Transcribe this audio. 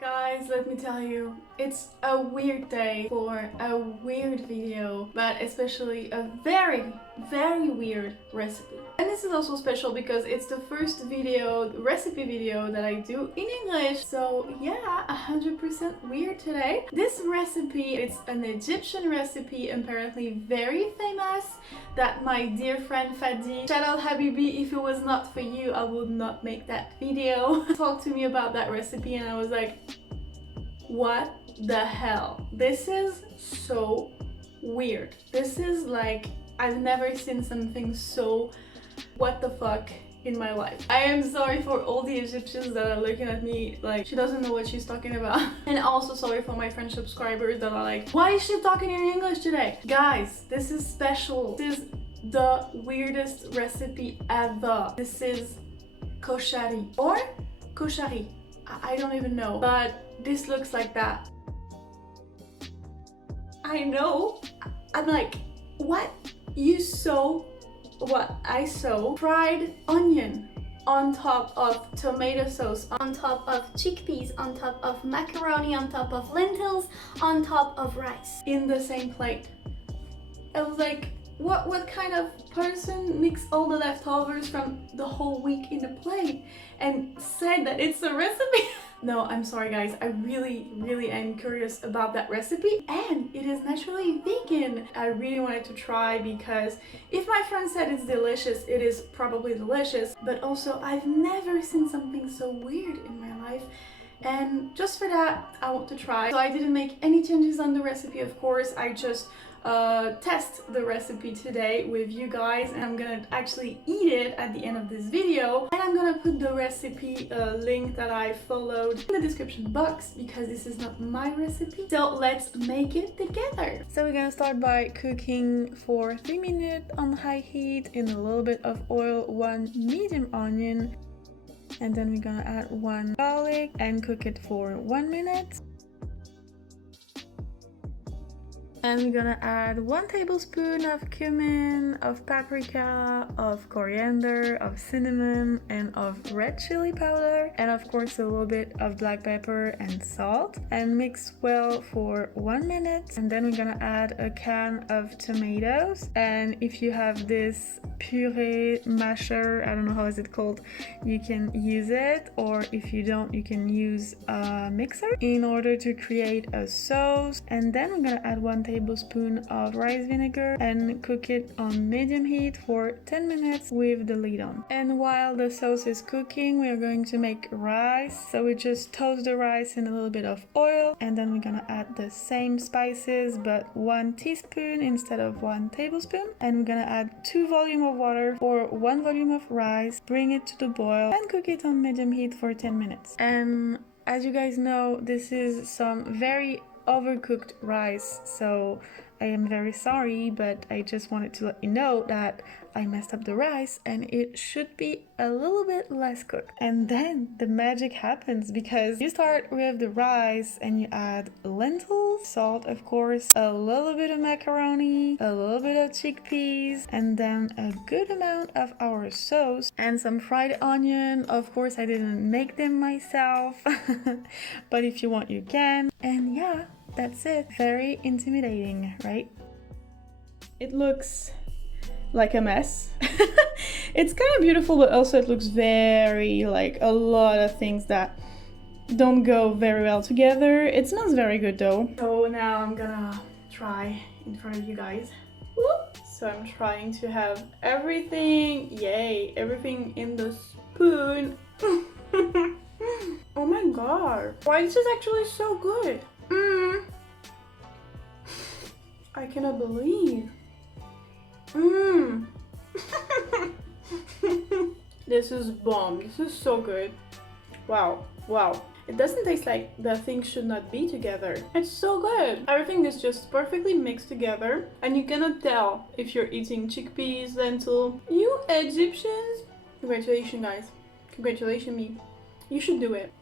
Guys, let me tell you, it's a weird day for a weird video, but especially a very, very weird recipe. And this is also special because it's the first recipe video that I do in English. So yeah, 100% weird today. This recipe, it's an Egyptian recipe, apparently very famous, that my dear friend Fadi, shout out Habibi, if it was not for you, I would not make that video, talked to me about that recipe and I was like, what the hell? This is so weird. This is like, I've never seen something so what the fuck in my life. I am sorry for all the Egyptians that are looking at me like she doesn't know what she's talking about. And also sorry for my French subscribers that are like, why is she talking in English today? Guys, this is special. This is the weirdest recipe ever. This is KOSHARI or KOSHARI. I don't even know, but this looks like that. I know. I'm like, what? You sew what I sew? Fried onion on top of tomato sauce, on top of chickpeas, on top of macaroni, on top of lentils, on top of rice in the same plate. I was like, what kind of person mixed all the leftovers from the whole week in a plate and said that it's a recipe? No, I'm sorry guys, I really am curious about that recipe, and it is naturally vegan. I really wanted to try because if my friend said it's delicious, it is probably delicious, but also I've never seen something so weird in my life. And just for that, I want to try. So I didn't make any changes on the recipe, of course. I just test the recipe today with you guys, and I'm gonna actually eat it at the end of this video, and I'm gonna put the recipe link that I followed in the description box because this is not my recipe. So let's make it together. So we're gonna start by cooking for 3 minutes on high heat in a little bit of oil, 1 medium onion, and then we're gonna add 1 garlic and cook it for 1 minute. And we're gonna add 1 tablespoon of cumin, of paprika, of coriander, of cinnamon, and of red chili powder, and of course a little bit of black pepper and salt, and mix well for 1 minute. And then we're gonna add a can of tomatoes, and if you have this puree masher, I don't know how is it called, you can use it, or if you don't, you can use a mixer in order to create a sauce. And then we're gonna add 1 tablespoon of rice vinegar and cook it on medium heat for 10 minutes with the lid on. And while the sauce is cooking, we are going to make rice. So we just toast the rice in a little bit of oil, and then we're gonna add the same spices but 1 teaspoon instead of 1 tablespoon. And we're gonna add 2 volumes of water for 1 volume of rice, bring it to the boil and cook it on medium heat for 10 minutes. And as you guys know, this is some very overcooked rice, so I am very sorry, but I just wanted to let you know that I messed up the rice and it should be a little bit less cooked. And then the magic happens because you start with the rice and you add lentils, salt of course, a little bit of macaroni, a little bit of chickpeas, and then a good amount of our sauce and some fried onion. Of course I didn't make them myself, but if you want you can. And yeah, that's it. Very intimidating, right? It looks like a mess. It's kind of beautiful, but also it looks very like a lot of things that don't go very well together. It smells very good though. So now I'm gonna try in front of you guys. Whoop. So I'm trying to have everything, yay, everything in the spoon. Oh my god, why this is actually so good. I cannot believe. This is bomb. This is so good. Wow. It doesn't taste like the things should not be together. It's so good. Everything is just perfectly mixed together, and you cannot tell if you're eating chickpeas, lentil. You Egyptians, congratulations guys. Congratulations me. You should do it.